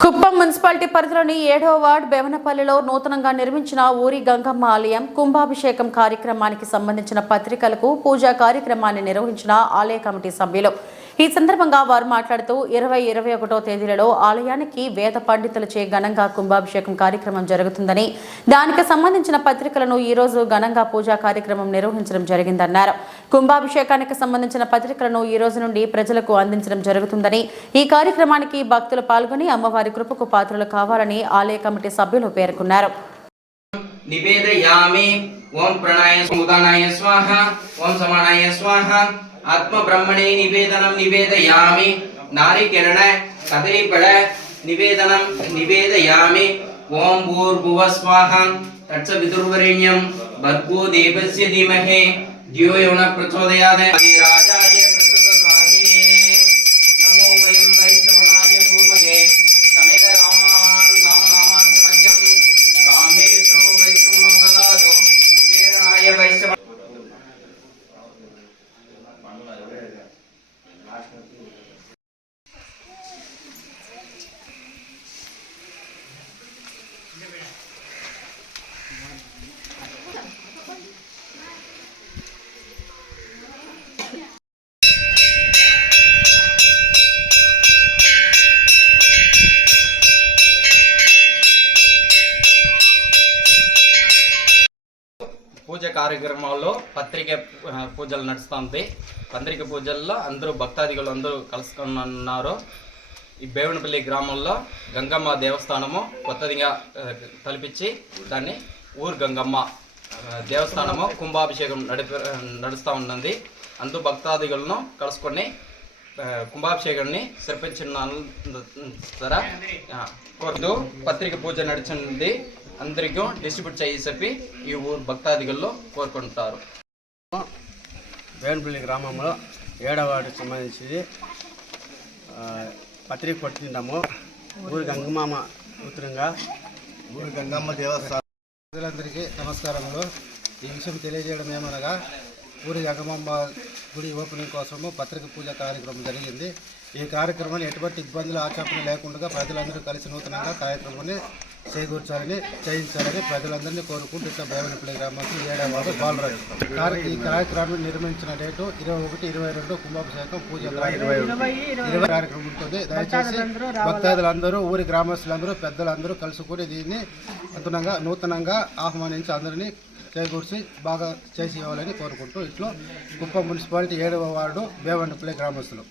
Kuppam municipality పరిధిలోని ఏడవ ward బెవనపల్లిలో నూతనంగా నిర్మించిన ఊరి గంగమ్మ ఆలయం కుంభాభిషేకం కార్యక్రమానికి సంబంధించిన పత్రికలకు పూజా కార్యక్రమాన్ని నిర్వహించిన ఆలయ కమిటీ సభ్యులు. ఈ సందర్భంగా వారు మాట్లాడుతూ ఇరవై ఇరవై ఒకటో తేదీలలో ఆలయానికి వేద పండితులచే ఘనంగా కుంభాభిషేకం కార్యక్రమం జరుగుతుందని దానికి సంబంధించిన పత్రికలను ఈరోజు ఘనంగా పూజా కార్యక్రమం నిర్వహించడం జరిగిందన్నారు. కుంభాభిషేకానికి సంబంధించిన పత్రికలను ఈ రోజు నుండి ప్రజలకు అందించడం జరుగుతుందని ఈ కార్యక్రమానికి భక్తులు పాల్గొని అమ్మవారి కృపకు పాత్రలు కావాలని ఆలయ కమిటీ సభ్యులు పేర్కొన్నారు. నివేదయామి. ఓం ప్రణాయ స్వాహ. ఓం సమానాయ స్వాహ. ஆத்ம பிரம்மணே நிவேதனம் நிவேதயாமி. நாரிக்கிரண கதிரிபழ நிவேதனம் நிவேதயாமி. ஓம் பூர்புவஸ்வாகம் தட்ச விதுர்வரேண்யம். பர்கோ தேவஸ்ய தீமகே. தியோயோன பிரச்சோதயாத. పూజ కార్యక్రమాల్లో పత్రిక పూజలు నడుస్తుంది. పత్రిక పూజల్లో అందరూ భక్తాదిగులు అందరూ కలుసుకున్నారు ఈ బేవనపల్లి గ్రామంలో గంగమ్మ దేవస్థానము కొత్తదిగా ఆ, తలపించి దాన్ని ఊరు గంగమ్మ దేవస్థానము కుంభాభిషేకం నడిపి నడుస్తూ ఉన్నది. అందు భక్తాదిగులను కలుసుకొని కుంభాభిషేకాన్ని సరిపించిన కొద్దు పత్రిక పూజ నడిచింది. అందరికీ డిస్ట్రిబ్యూట్ చేయి చెప్పి ఈ ఊరు భక్తాదిగుల్లో కోరుకుంటారు. వేణపల్లి గ్రామంలో ఏడవాడికి సంబంధించి పత్రిక కొట్టిండాము. ఊరి గంగమామ ఉత్తరంగా ఊరి గంగమ్మ దేవస్థానం. ప్రజలందరికీ నమస్కారములు. ఈ విషయం తెలియజేయడం ఏమనగా ఊరి గంగమ్మ గుడి ఓపెనింగ్ కోసము పత్రిక పూజ కార్యక్రమం జరిగింది. ఈ కార్యక్రమాన్ని ఎటువంటి ఇబ్బందులు ఆచరణ లేకుండా ప్రజలందరూ కలిసి నూతనంగా కార్యక్రమాన్ని చేకూర్చాలని చేయించాలని ప్రజలందరినీ కోరుకుంటూ ఇట్లా బేవనపల్లి గ్రామానికి ఏడవ బాలరాజు కార్య- ఈ కార్యక్రమాన్ని నిర్మించిన డేటు ఇరవై ఒకటి ఇరవై రెండు కుంభాభిషేకం పూజ ఇరవై ఇరవై కార్యక్రమం ఉంటుంది. దయచేసి భక్తాదులందరూ ఊరి గ్రామస్తులందరూ పెద్దలందరూ కలుసుకొని దీన్ని నూతనంగా నూతనంగా ఆహ్వానించి అందరినీ చేకూర్చి బాగా చేసి ఇవ్వాలని కోరుకుంటూ ఇట్లో కుప్పం మున్సిపాలిటీ ఏడవ వార్డు బేవన్నపల్లి గ్రామస్తులు.